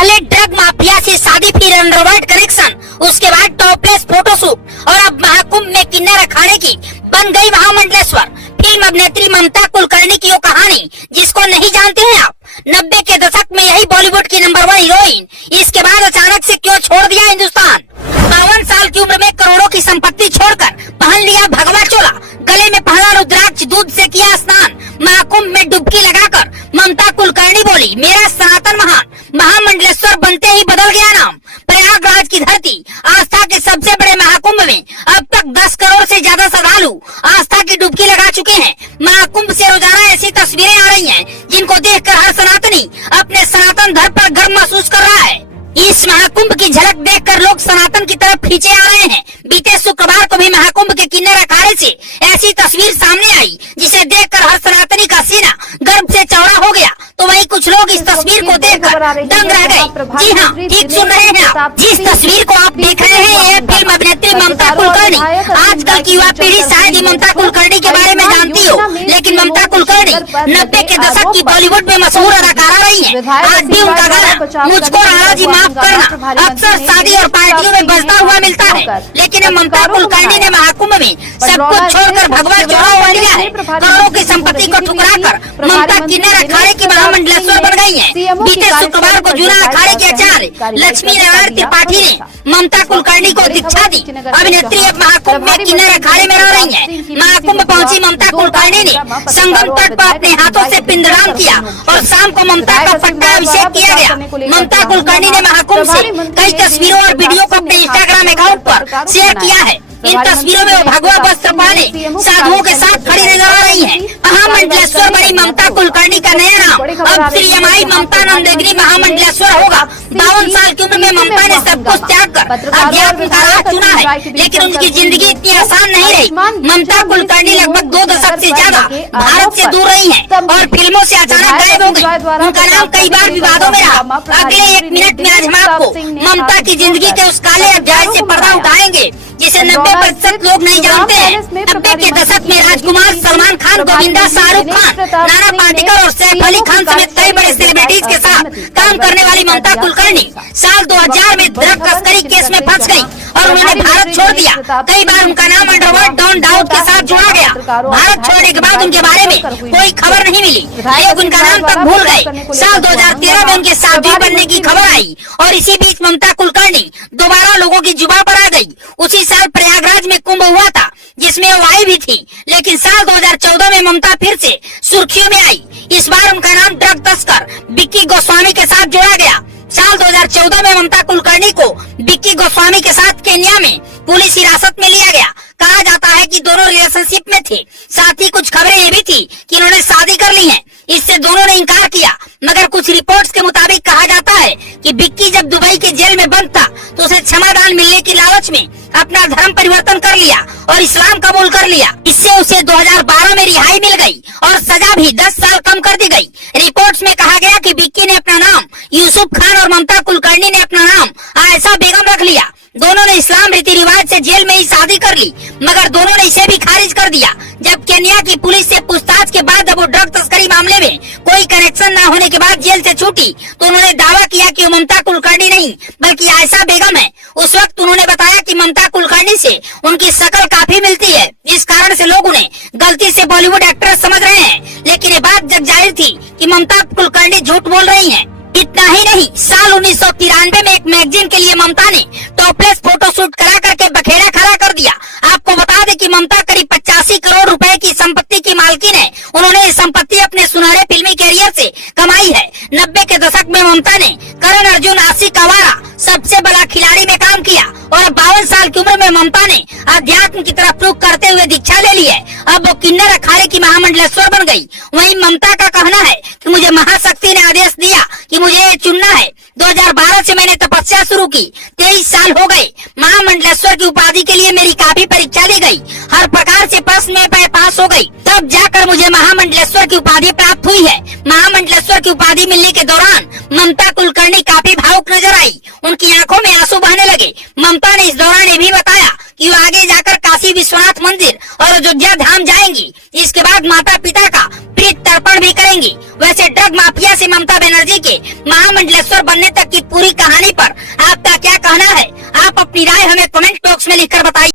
पहले drug mafia से शादी, फिर अंडरवर्ल्ड कनेक्शन, उसके बाद टॉपलेस फोटोशूट और अब महाकुंभ में किन्नर अखाड़े की बन गई महामंडलेश्वर। फिल्म अभिनेत्री ममता कुलकर्णी की वो कहानी जिसको नहीं जानते हैं आप। 90 के दशक में यही बॉलीवुड की नंबर 1 हीरोइन, इसके बाद अचानक से क्यों छोड़ दिया हिंदुस्तान। 52 साल की उम्र में करोड़ों की संपत्ति छोड़कर पहन लिया भगवा चोला, गले में पहना रुद्राक्ष, दूध से किया स्नान, महाकुंभ में डुबकी लगाकर ममता कुलकर्णी बोली, मेरा सनातन महान। महामंडलेश्वर बनते ही बदल गया नाम। प्रयागराज की धरती आस्था के सबसे बड़े महाकुंभ में अब तक 10 करोड़ से ज्यादा श्रद्धालु आस्था की डुबकी लगा चुके हैं। महाकुंभ से रोजाना ऐसी तस्वीरें आ रही हैं जिनको देखकर हर सनातनी अपने सनातन धर्म पर गर्व महसूस कर रहा है। इस महाकुंभ की झलक देखकर लोग सनातन की तरफ खींचे आ रहे हैं। बीते शुक्रवार को भी महाकुंभ के किन्नर अखाड़े से ऐसी तस्वीर सामने आई जिसे देखकर हर सनातनी का सीना गर्व से चौड़ा हो गया। तो वहीं कुछ लोग इस तस्वीर को देखकर दंग रह गए। जी हाँ, ठीक सुन रहे हैं आप। जिस तस्वीर को आप देख रहे हैं ये फिल्म अभिनेत्री ममता कुलकर्णी। आजकल की युवा पीढ़ी शायद ही ममता कुलकर्णी के बारे में जानती हो, लेकिन ममता कुलकर्णी 90 के दशक की बॉलीवुड में मशहूर अदाकारा रही है। आज भी उनका गाना मुझको राणा जी माफ करना अक्सर शादी और पार्टियों में बजता हुआ मिलता है। लेकिन ममता कुलकर्णी ने महाकुंभ में सब कुछ छोड़कर भगवा चोला ओढ़ लिया है। करोड़ों की संपत्ति को ठुकराकर ममता किन्नर अखाड़े की महामंडलेश्वर बन गई है। बीते शुक्रवार को जूना अखाड़े के आचार्य लक्ष्मी नारायण त्रिपाठी ने ममता कुलकर्णी को दीक्षा दी। अभिनेत्री अब महाकुंभ में किन्नर अखाड़े में रह रही है। महाकुंभ पहुंची ममता कुलकर्णी ने संगम तट पर अपने हाथों से पिंडदान किया और शाम को ममता का पट्टाभिषेक किया गया। ममता कुलकर्णी ने महाकुंभ से कई तस्वीरों और वीडियो को अपने इंस्टाग्राम अकाउंट पर शेयर किया है। इन तस्वीरों में वो भगवा वस्त्र पहने साधुओं के साथ खड़ी नजर आ रही हैं। महामंडलेश्वर बनी ममता कुलकर्णी का नया नाम अब श्री अमाई ममता नंदगिरी महामंडलेश्वर होगा। 52 साल की उम्र में ममता ने सब कुछ त्याग कर अध्यात्म का राह चुना है, लेकिन उनकी जिंदगी इतनी आसान नहीं रही। ममता कुलकर्णी लगभग 2 दशक से ज्यादा भारत से दूर रही है और फिल्मों से अचानक गायब हो गयी। उनका नाम कई बार विवादों में रहा। अगले 1 मिनट में आज हम आपको ममता की जिंदगी के उस काले अध्याय से पर्दा उठाएंगे जिसे 90% लोग नहीं जानते हैं। 90 के दशक में राजकुमार सलमान खान, गोविंदा, शाहरुख खान, नाना पाटेकर और सैफ अली खान समेत कई बड़े सेलिब्रिटीज के साथ काम करने वाली ममता कुलकर्णी साल 2000 में ड्रग तस्करी केस में फंस गई और उन्होंने भारत छोड़ दिया। कई बार उनका नाम अंडरवर्ल्ड डॉन दाऊद के साथ जोड़ा गया। भारत छोड़ने के बाद उनके बारे में कोई खबर नहीं मिली, लोग उनका नाम तक भूल गए। साल 2013 में उनके साध्वी बनने की खबर आई और इसी बीच ममता कुलकर्णी दोबारा लोगों की जुबान पर आ गई। उसी साल प्रयागराज में कुंभ हुआ था जिसमें वो आई भी थी, लेकिन साल 2014 में ममता फिर से सुर्खियों में आई। इस बार उनका नाम ड्रग तस्कर विक्की गोस्वामी के साथ जोड़ा गया। साल 2014 में ममता कुलकर्णी को विक्की गोस्वामी के साथ केन्या में पुलिस हिरासत में लिया गया। कहा जाता है कि दोनों रिलेशनशिप में थे। साथ ही कुछ खबरें ये भी थी कि उन्होंने शादी कर ली है। इससे दोनों ने इनकार किया, मगर कुछ रिपोर्ट्स के मुताबिक कहा जाता है कि विक्की जब दुबई के जेल में बंद था तो उसे क्षमादान मिलने की लालच में अपना धर्म परिवर्तन कर लिया और इस्लाम कबूल कर लिया। इससे उसे 2012 में रिहाई मिल गई और सजा भी 10 साल कम कर दी गई। रिपोर्ट्स में कहा गया कि विक्की ने अपना नाम यूसुफ खान और ममता कुलकर्णी ने अपना नाम आयशा बेगम रख लिया। दोनों ने इस्लाम रीति रिवाज से जेल में ही शादी कर ली, मगर दोनों ने इसे भी खारिज कर दिया। जब केन्या की पुलिस से पूछताछ के बाद जब वो ड्रग तस्करी मामले में कोई कनेक्शन न होने के बाद जेल से छूटी तो उन्होंने दावा किया कि वो ममता कुलकर्णी नहीं बल्कि आयशा बेगम है। उस वक्त उन्होंने बताया कि ममता कुलकर्णी से उनकी शक्ल काफी मिलती है, जिस कारण से लोग उन्हें गलती से बॉलीवुड एक्ट्रेस समझ रहे हैं। लेकिन ये बात जग जाहिर थी कि ममता कुलकर्णी झूठ बोल रही है। इतना ही नहीं, साल 1993 में एक मैगजीन के लिए ममता ने टॉपलेस फोटोशूट करा करके बखेड़ा खड़ा कर दिया। आपको बता दें कि ममता करीब 85 करोड़ रुपए की संपत्ति की मालकिन है। उन्होंने ये संपत्ति अपने सुनहरे फिल्मी कैरियर से कमाई है। 90 के दशक में ममता ने करण अर्जुन, आशिक आवारा, सबसे बड़ा खिलाड़ी में काम किया और 52 साल की उम्र में ममता ने अध्यात्म की तरफ रुख करते हुए दीक्षा ले ली है। अब वो किन्नर अखाड़े की महामंडलेश्वर बन गई। वहीं ममता का कहना है कि मुझे महाशक्ति ने आदेश दिया कि मुझे ये चुनना है। 2012 से मैंने तपस्या शुरू की, 23 साल हो गए। महामंडलेश्वर की उपाधि के लिए मेरी काफी परीक्षा ली गई, हर प्रकार से प्रश्न में पास हो गई, तब जाकर मुझे महामंडलेश्वर की उपाधि प्राप्त हुई है। महामंडलेश्वर की उपाधि मिलने के दौरान ममता कुलकर्णी काफी भावुक नजर आई, उनकी आंखों में आंसू बहने लगे। ममता ने इस दौरान ये भी बताया कि वो आगे जाकर काशी विश्वनाथ मंदिर और अयोध्या धाम जाएंगी। इसके बाद माता पिता का प्रीत तर्पण भी करेंगी। वैसे ड्रग माफिया से ममता बनर्जी के महामंडलेश्वर बनने तक की पूरी पूरी कहानी पर आपका क्या कहना है? आप अपनी राय हमें कमेंट बॉक्स में लिखकर बताइए।